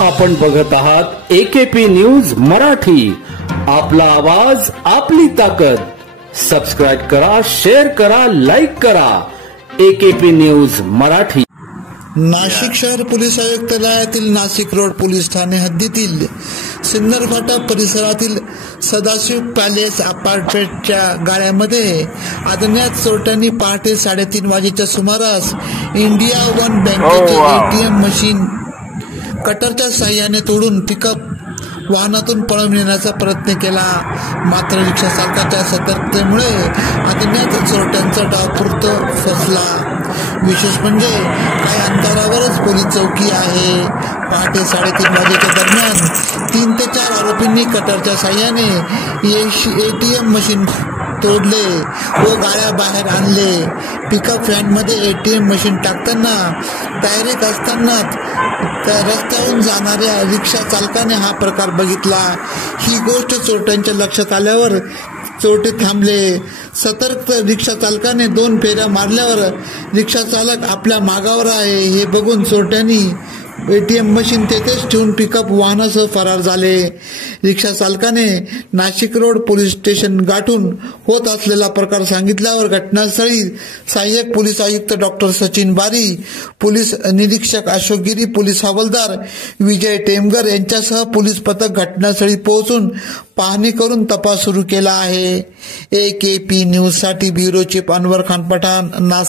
आपण बघत आहात AKP न्यूज मराठी. आपला आवाज आपली ताकद. सबस्क्राइब करा, शेअर करा, लाईक करा. AKP news Marathi. नाशिक शहर पोलीस आयुक्तालयातील नाशिक रोड पोलीस ठाणे हद्दीतील सिन्नर फाटा परिसरातील सदाशिव पॅलेस अपार्टमेंटच्या गाळ्यामध्ये अज्ञात चोरट्यांनी पहाटे 3:30 वाजेच्या सुमारास इंडिया वन बँकेचे ATM मशीन कटरच्या साह्याने तोडून पिकअप वाहनातून पळून नेण्याचा प्रयत्न केला. मात्र रिक्षा चालकाच्या सतर्कतेमुळे अज्ञात चोरट्यांचा डाव फसला. विशेष म्हणजे काही अंतरावरच पोलीस चौकी आहे. पहाटे 3:30 वाजेच्या दरम्यान 3 ते 4 आरोपींनी कटरच्या साह्याने ATM मशीन तोडले व गाड्या बाहेर आणले. पिकअप व्हॅनमध्ये ATM मशीन टाकताना तयारीत असताना रस्त्यावरून जाणाऱ्या रिक्षा चालकाने हा प्रकार बघितला. ही गोष्ट चोरट्यांच्या लक्षात आल्यावर चोरटे थांबले. सतर्क रिक्षा चालकाने 2 फेऱ्या मारल्यावर रिक्षा चालक आपल्या मागावर आहे हे बघून चोरट्यांनी ATM मशीन तेथेच ठेवून पिकअप वाहनासह फरार झाले. रिक्षा चालकाने नाशिक रोड पोलीस स्टेशन गाठून होत असलेला प्रकार सांगितल्यावर घटनास्थळी सहाय्यक पोलीस आयुक्त डॉक्टर सचिन बारी, पोलीस निरीक्षक अशोक गिरी, पोलीस हवालदार विजय टेमगर यांच्यासह पोलीस पथक घटनास्थळी पोहोचून पाहणी करून तपास सुरू केला आहे. AKP न्यूज साठी ब्युरो चीफ अनवर खान पठाण, नाशिक.